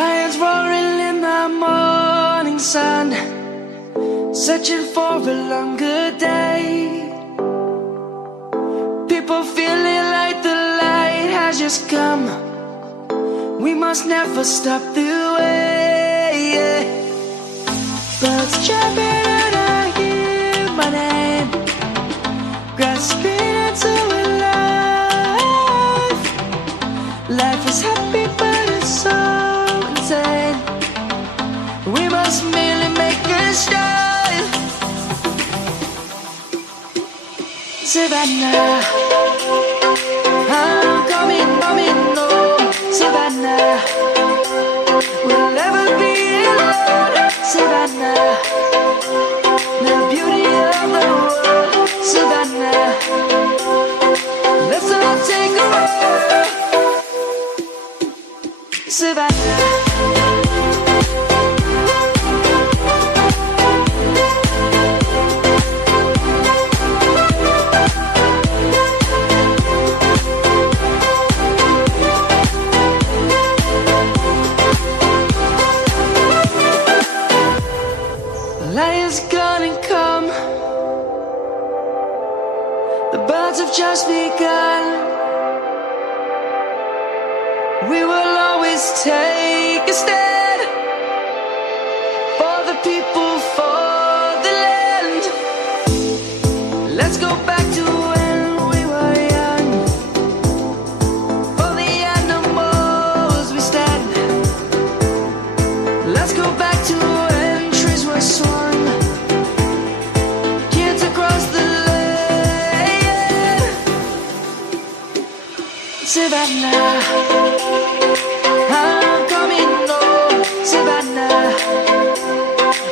Lions roaring in the morning sun, searching for a longer day. People feeling like the light has just come. We must never stop the way. Birds jumping and I hear my name, grasping into a life. Life is happy but it's so insane. We must merely make a start. Savannah, I'm coming home. Savannah, we'll never be alone. Savannah, the beauty of the world. Savannah, let's all take a walk. Savannah, light is gonna come. The birds have just begun. We will always take a stand for the people, for the land. Let's go back to when we were young. For the animals we stand. Let's go back to when trees were swung, kids across the land. Savannah, I'm coming home. Savannah,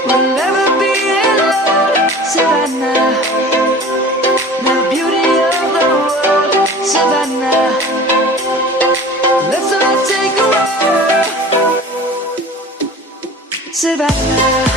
we'll never be alone. Savannah, the beauty of the world. Savannah, let's all take a walk. Savannah.